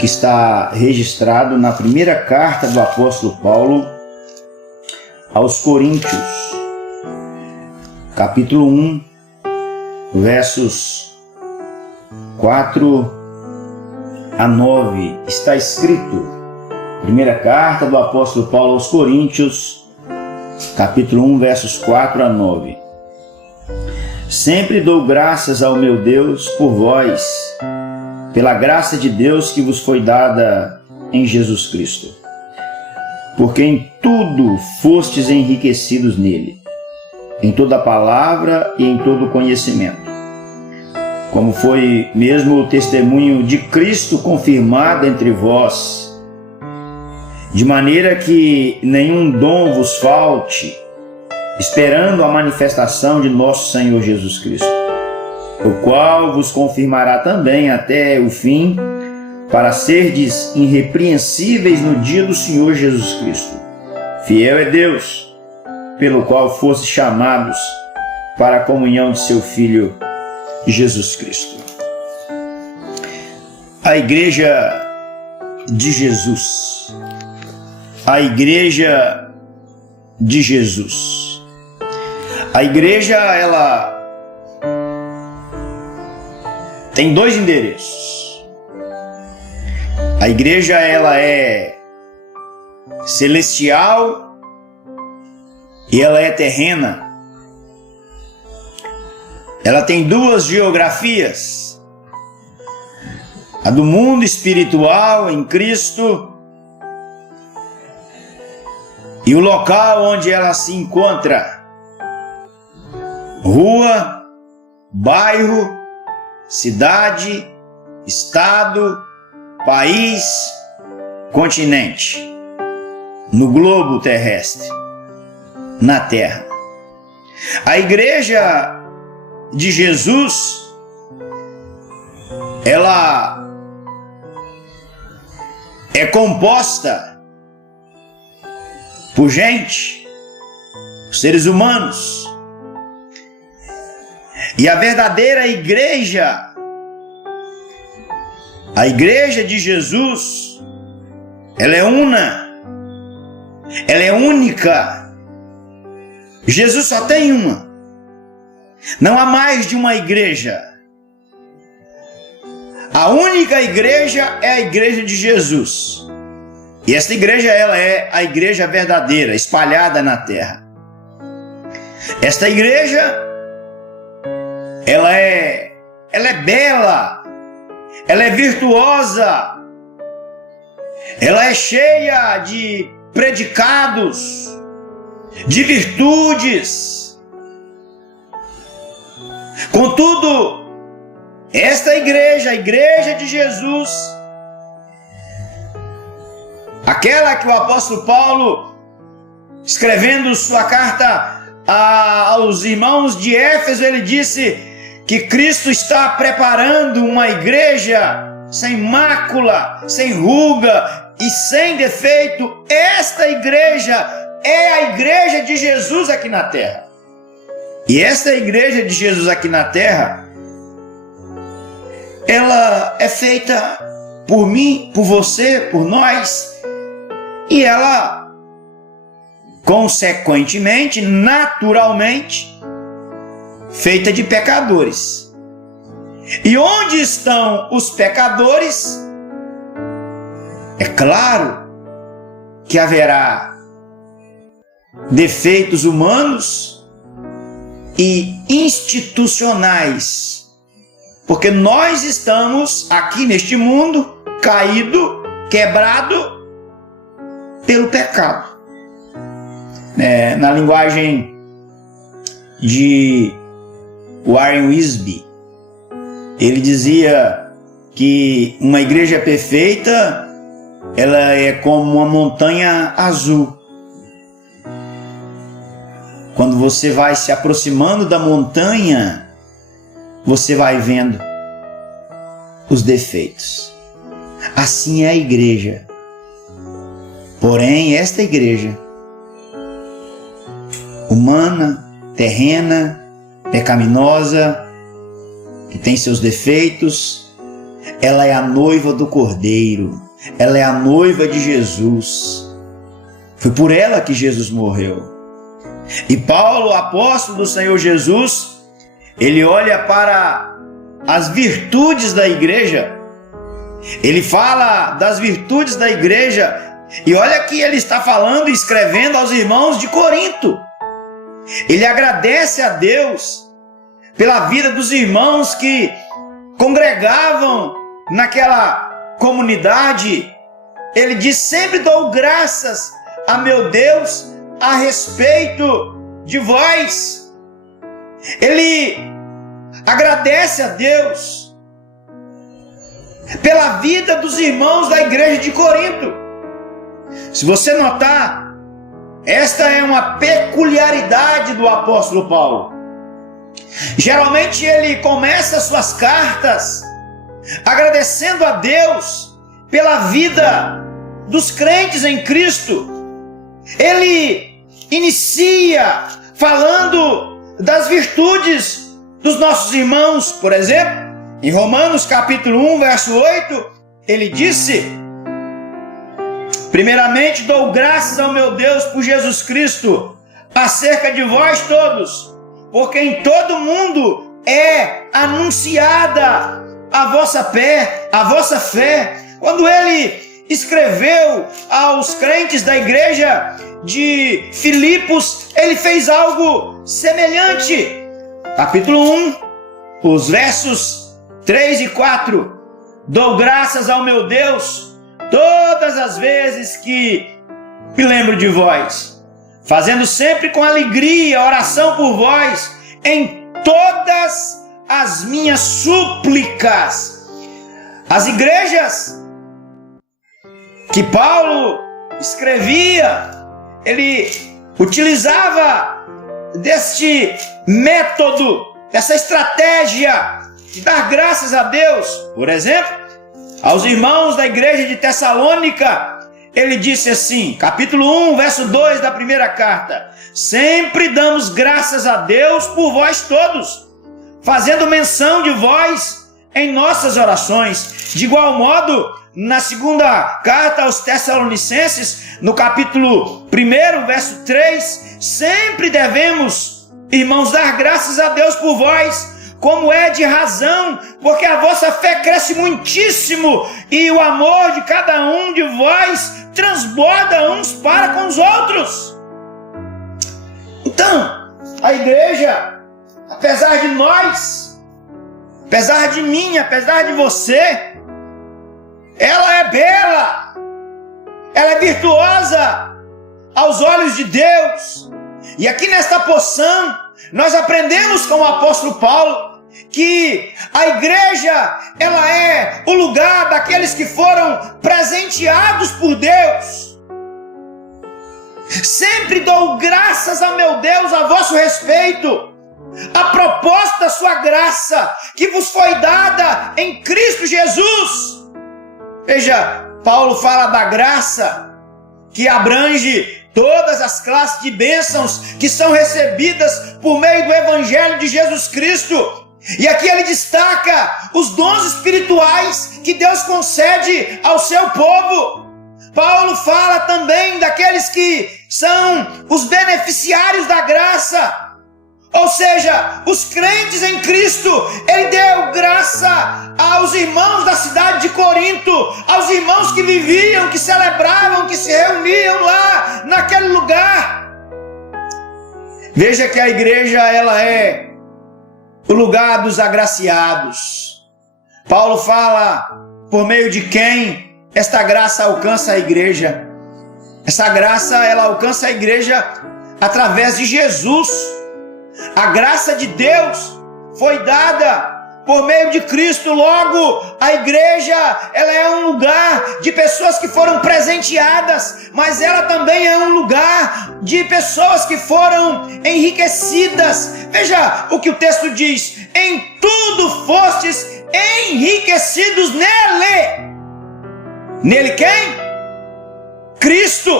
que está registrado na primeira carta do apóstolo Paulo aos Coríntios, capítulo 1, versos 4 a 9. Está escrito, primeira carta do apóstolo Paulo aos Coríntios, capítulo 1, versos 4 a 9. Sempre dou graças ao meu Deus por vós, pela graça de Deus que vos foi dada em Jesus Cristo, porque em tudo fostes enriquecidos nele, em toda palavra e em todo conhecimento, como foi mesmo o testemunho de Cristo confirmado entre vós, de maneira que nenhum dom vos falte, esperando a manifestação de nosso Senhor Jesus Cristo, o qual vos confirmará também até o fim, para serdes irrepreensíveis no dia do Senhor Jesus Cristo. Fiel é Deus, pelo qual fostes chamados para a comunhão de seu Filho Jesus Cristo. A Igreja de Jesus. A Igreja de Jesus. A igreja, ela tem dois endereços. A igreja, ela é celestial e ela é terrena. Ela tem duas geografias: a do mundo espiritual em Cristo e o local onde ela se encontra. Rua, bairro, cidade, estado, país, continente, no globo terrestre, na terra. A igreja de Jesus, ela é composta por gente, por seres humanos. E a verdadeira igreja, a igreja de Jesus, ela é una, ela é única. Jesus só tem uma. Não há mais de uma igreja. A única igreja é a igreja de Jesus. E esta igreja, ela é a igreja verdadeira, espalhada na terra. Esta igreja, ela é bela, ela é virtuosa, ela é cheia de predicados, de virtudes. Contudo, esta igreja, a igreja de Jesus, aquela que o apóstolo Paulo, escrevendo sua carta aos irmãos de Éfeso, ele disse que Cristo está preparando uma igreja sem mácula, sem ruga e sem defeito. Esta igreja é a igreja de Jesus aqui na terra. E esta igreja de Jesus aqui na terra, ela é feita por mim, por você, por nós, e ela, consequentemente, naturalmente, feita de pecadores. E onde estão os pecadores, é claro que haverá defeitos humanos e institucionais, porque nós estamos aqui neste mundo caído, quebrado pelo pecado. Na linguagem de Warren Wiersbe, ele dizia que uma igreja perfeita, ela é como uma montanha azul. Quando você vai se aproximando da montanha, você vai vendo os defeitos. Assim é a igreja. Porém, esta igreja, humana, terrena, pecaminosa, que tem seus defeitos, ela é a noiva do Cordeiro, ela é a noiva de Jesus. Foi por ela que Jesus morreu. E Paulo, apóstolo do Senhor Jesus, ele olha para as virtudes da igreja, ele fala das virtudes da igreja, e olha que ele está falando e escrevendo aos irmãos de Corinto. Ele agradece a Deus pela vida dos irmãos que congregavam naquela comunidade. Ele diz: sempre dou graças a meu Deus a respeito de vós. Ele agradece a Deus pela vida dos irmãos da igreja de Corinto. Se você notar, esta é uma peculiaridade do apóstolo Paulo. Geralmente ele começa suas cartas agradecendo a Deus pela vida dos crentes em Cristo. Ele inicia falando das virtudes dos nossos irmãos. Por exemplo, em Romanos capítulo 1, verso 8, ele disse: primeiramente dou graças ao meu Deus por Jesus Cristo, acerca de vós todos, porque em todo mundo é anunciada a vossa fé. Quando ele escreveu aos crentes da igreja de Filipos, ele fez algo semelhante. Capítulo 1, os versos 3 e 4. Dou graças ao meu Deus todas as vezes que me lembro de vós, fazendo sempre com alegria oração por vós em todas as minhas súplicas. As igrejas que Paulo escrevia, ele utilizava deste método, dessa estratégia de dar graças a Deus. Por exemplo, aos irmãos da igreja de Tessalônica, ele disse assim, capítulo 1, verso 2 da primeira carta: sempre damos graças a Deus por vós todos, fazendo menção de vós em nossas orações. De igual modo, na segunda carta aos Tessalonicenses, no capítulo 1, verso 3, sempre devemos, irmãos, dar graças a Deus por vós, como é de razão, porque a vossa fé cresce muitíssimo, e o amor de cada um de vós transborda uns para com os outros. Então, a igreja, apesar de nós, apesar de mim, apesar de você, ela é bela, ela é virtuosa aos olhos de Deus. E aqui nesta porção, nós aprendemos com o apóstolo Paulo que a igreja, ela é o lugar daqueles que foram presenteados por Deus. Sempre dou graças ao meu Deus a vosso respeito, a propósito da sua graça, que vos foi dada em Cristo Jesus. Veja, Paulo fala da graça que abrange todas as classes de bênçãos que são recebidas por meio do Evangelho de Jesus Cristo. E aqui ele destaca os dons espirituais que Deus concede ao seu povo. Paulo fala também daqueles que são os beneficiários da graça, ou seja, os crentes em Cristo. Ele deu graça aos irmãos da cidade de Corinto, aos irmãos que viviam, que celebravam, que se reuniam lá naquele lugar. Veja que a igreja, ela é o lugar dos agraciados. Paulo fala por meio de quem esta graça alcança a igreja. Essa graça, ela alcança a igreja através de Jesus. A graça de Deus foi dada por meio de Cristo. Logo, a igreja, ela é um lugar de pessoas que foram presenteadas, mas ela também é um lugar de pessoas que foram enriquecidas. Veja o que o texto diz: em tudo fostes enriquecidos nele. Nele quem? Cristo.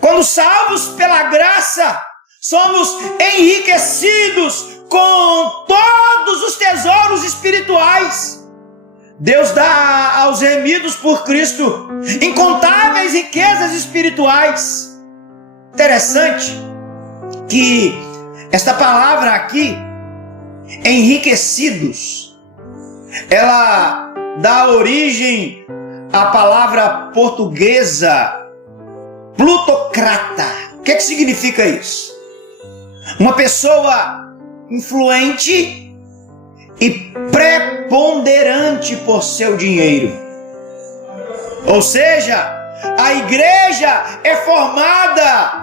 Quando salvos pela graça, somos enriquecidos com todos os tesouros espirituais. Deus dá aos remidos por Cristo incontáveis riquezas espirituais. Interessante que esta palavra aqui, enriquecidos, ela dá origem à palavra portuguesa plutocrata. O que significa isso? Uma pessoa influente e preponderante por seu dinheiro. Ou seja, a igreja é formada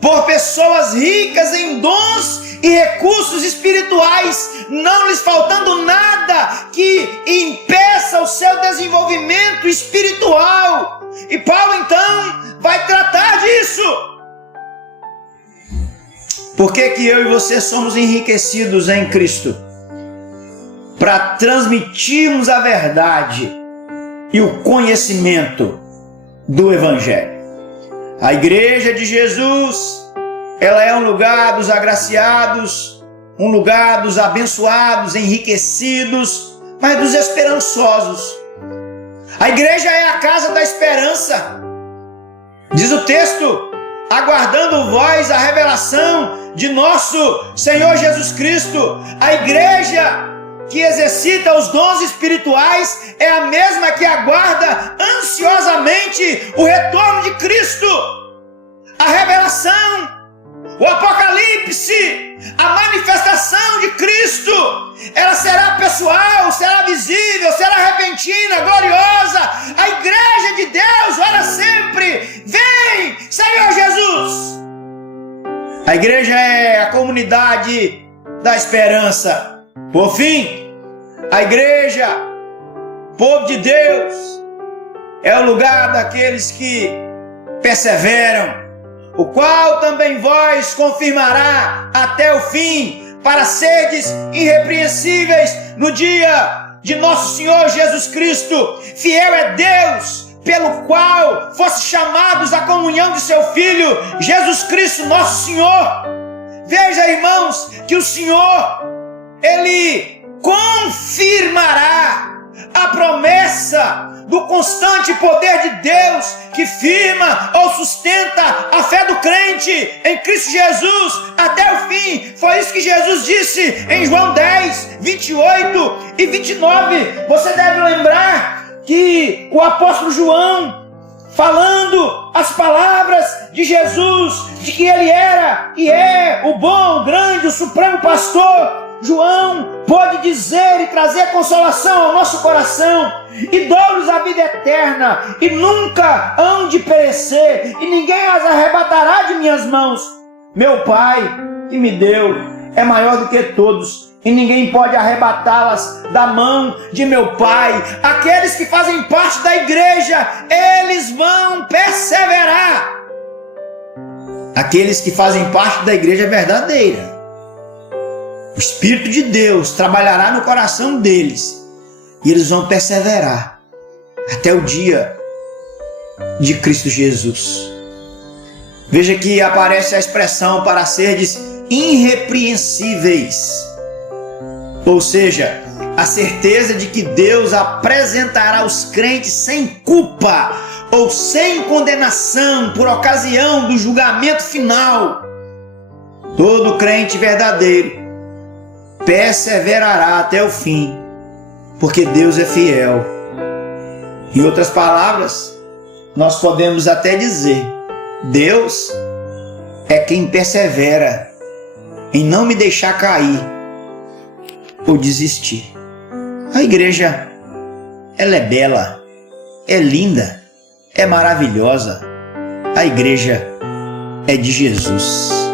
por pessoas ricas em dons e recursos espirituais, não lhes faltando nada que impeça o seu desenvolvimento espiritual. E Paulo então vai tratar disso. Por que eu e você somos enriquecidos em Cristo? Para transmitirmos a verdade e o conhecimento do Evangelho. A igreja de Jesus, ela é um lugar dos agraciados, um lugar dos abençoados, enriquecidos, mas dos esperançosos. A igreja é a casa da esperança. Diz o texto: aguardando vós a revelação de nosso Senhor Jesus Cristo. A igreja que exercita os dons espirituais é a mesma que aguarda ansiosamente o retorno de Cristo. A revelação, o apocalipse, a manifestação de Cristo, ela será pessoal, será visível, será repentina, gloriosa. A igreja de Deus ora sempre: vem, Senhor Jesus. A igreja é a comunidade da esperança. Por fim, a igreja, povo de Deus, é o lugar daqueles que perseveram, o qual também vós confirmará até o fim, para serdes irrepreensíveis no dia de nosso Senhor Jesus Cristo. Fiel é Deus, pelo qual fosse chamados à comunhão de seu Filho, Jesus Cristo nosso Senhor. Veja, irmãos, que o Senhor, Ele confirmará a promessa do constante poder de Deus que firma ou sustenta a fé do crente em Cristo Jesus até o fim. Foi isso que Jesus disse em João 10, 28 e 29. Você deve lembrar que o apóstolo João, falando as palavras de Jesus, de que ele era e é o bom, grande, o supremo pastor, João pôde dizer e trazer consolação ao nosso coração: e dou-lhes a vida eterna, e nunca hão de perecer, e ninguém as arrebatará de minhas mãos. Meu Pai, que me deu, é maior do que todos, e ninguém pode arrebatá-las da mão de meu Pai. Aqueles que fazem parte da igreja, eles vão perseverar. Aqueles que fazem parte da igreja verdadeira, o Espírito de Deus trabalhará no coração deles e eles vão perseverar até o dia de Cristo Jesus. Veja que aparece a expressão para serdes irrepreensíveis, ou seja, a certeza de que Deus apresentará os crentes sem culpa ou sem condenação por ocasião do julgamento final. Todo crente verdadeiro perseverará até o fim, porque Deus é fiel. Em outras palavras, nós podemos até dizer: Deus é quem persevera em não me deixar cair ou desistir. A igreja, ela é bela, é linda, é maravilhosa. A igreja é de Jesus.